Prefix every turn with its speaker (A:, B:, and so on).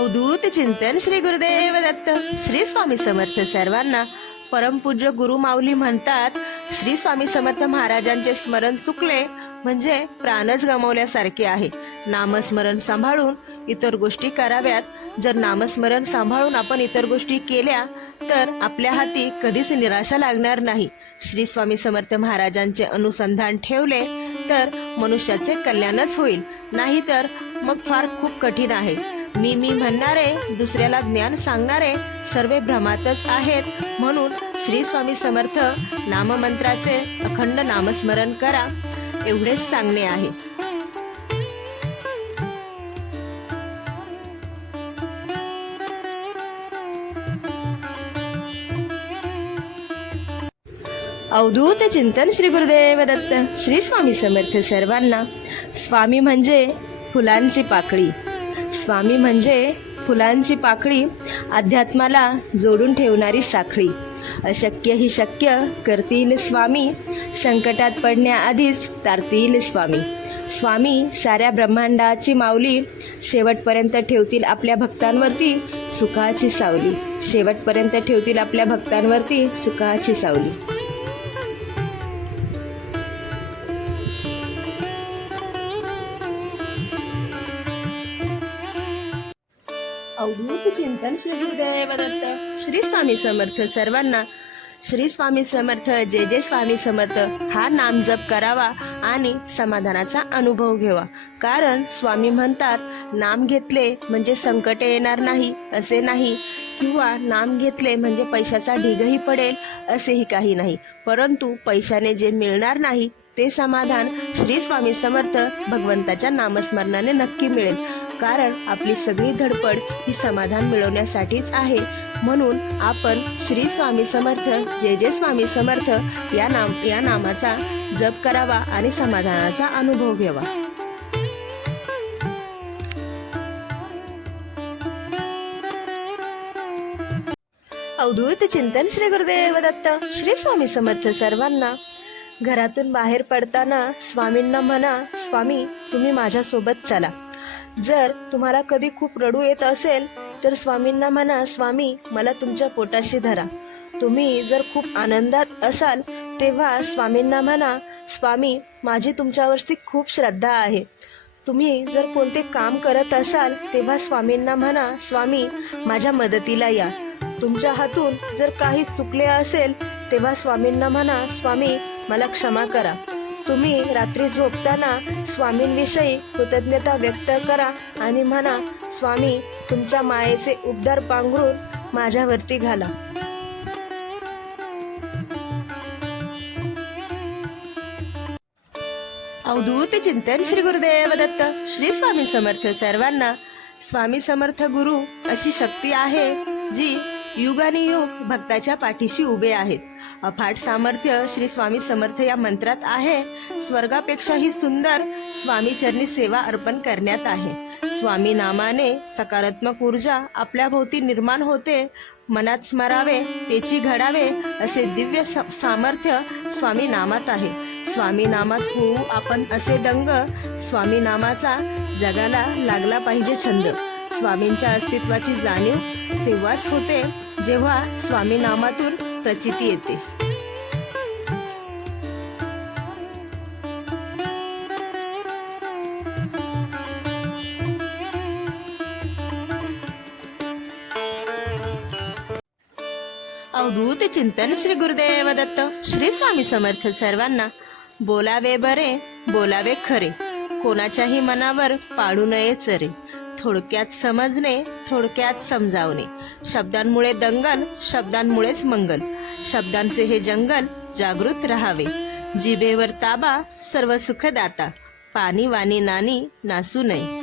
A: अवधूत चिंतन श्री गुरुदेव दत्त श्री स्वामी समर्थ सर्वांना. परमपूज्य गुरु माऊली म्हणतात श्री स्वामी समर्थ महाराजांचे स्मरण चुकले म्हणजे प्राणच गमावल्यासारखे आहे. नामस्मरण सांभाळून इतर गोष्टी कराव्यात. जर नामस्मरण सांभाळून आपण इतर गोष्टी केल्या तर आपल्या हाती कधीच निराशा लागणार नाही. श्री स्वामी समर्थ महाराजांचे अनुसंधान ठेवले तर मनुष्याचे कल्याणच होईल. नाहीतर मग फार खूप कठीण आहे. मी मी म्हणणारे दुसऱ्याला ज्ञान सांगणारे सर्व भ्रमातच आहेत. म्हणून श्री स्वामी समर्थ नाममंत्राचे अखंड नामस्मरण करा. एवढेच सांगणे आहे. अवधूत चिंतन श्री गुरुदेव दत्त श्री स्वामी समर्थ सर्वांना. स्वामी म्हणजे फुलांची पाकळी. स्वामी म्हणजे फुलांची पाकळी अध्यात्माला जोडून ठेवणारी साखळी. अशक्य ही शक्य करतील स्वामी. संकटात पडण्याआधीच तारतील स्वामी. स्वामी साऱ्या ब्रह्मांडाची माऊली शेवटपर्यंत ठेवतील आपल्या भक्तांवरती सुखाची सावली. शेवटपर्यंत ठेवतील आपल्या भक्तांवरती सुखाची सावली. अवधूत चिंतन श्री गुरुदेव दत्त. श्री स्वामी समर्थ सर्वांना. श्री स्वामी समर्थ जे जे स्वामी समर्थ. हा नाम जप करावा आणि समाधानाचा अनुभव घ्यावा. कारण स्वामी म्हणतात नाम घेतले म्हणजे संकट येणार नाही असे नाही. किंवा नाम घेतले म्हणजे पैशाचा ढीगही पडेल असेही काही नाही. परंतु पैशाने जे मिळणार नाही ते समाधान श्री स्वामी समर्थ भगवंताच्या नामस्मरणाने नक्की मिळेल. कारण आपली सगळी धडपड ही समाधान मिळवण्यासाठीच आहे. म्हणून आपण श्री स्वामी समर्थ जे जे स्वामी समर्थ या नाम या नामाचा जप करावा आणि समाधानाचा अनुभव घ्यावा. अवधूत चिंतन श्री गुरुदेव दत्त श्री स्वामी समर्थ सर्वांना. घरातून बाहेर पडताना स्वामींना म्हणा स्वामी तुम्ही माझ्यासोबत चला. जर तुम्हाला कधी खूप रडू येत असेल तर स्वामींना म्हणा स्वामी मला तुमच्या पोटाशी धरा. तुम्ही जर खूप आनंदात असाल तेव्हा स्वामींना म्हणा स्वामी माझी तुमच्यावरती खूप श्रद्धा आहे. तुम्ही जर कोणते काम करत असाल तेव्हा स्वामींना म्हणा स्वामी माझ्या मदतीला या. तुमच्या हातून जर काही चुकले असेल तेव्हा स्वामींना म्हणा स्वामी मला क्षमा करा. तुम्ही रात्री झोपताना स्वामींविषयी कृतज्ञता व्यक्त करा आणि म्हणा स्वामी तुमच्या मायेचे उबदार पांघरून माझ्यावरती घाला. अवधूत चिंतन श्री गुरुदेव दत्त श्री स्वामी समर्थ सर्वांना स्वामी समर्थ गुरु अशी शक्ती आहे जी युगानियुग भक्ताच्या पाठीशी उभे आहेत. अफाट सामर्थ्य श्री स्वामी समर्थ या मंत्रात आहे. स्वर्गापेक्षाही सुंदर स्वामी चरणी सेवा अर्पण करण्यात आहे. स्वामी नामाने सकारात्मक ऊर्जा आपल्या भोवती निर्माण होते. मनात स्मरावे तेची घडावे असे दिव्य स- सामर्थ्य स्वामी नामात आहे. स्वामी नामात होऊ आपण असे दंग स्वामी नामाचा जगाला लागला पाहिजे छंद. स्वामींच्या अस्तित्वाची जाणीव तेव्हाच होते जेव्हा स्वामी नामातून प्रचिती येते. अवधूत चिंतन श्री गुरुदेव दत्त श्री स्वामी समर्थ सर्वांना. बोलावे बरे बोलावे खरे. कोणाच्याही मनावर पाडू नये चरे. थोडक्यात समजणे थोडक्यात समजावणे. शब्दांमुळे दंगल शब्दांमुळेच मंगल. शब्दांचे हे जंगल जागृत राहावे. जिभेवर ताबा सर्व सुखदाता. पाणी वाणी नानी नासू नये.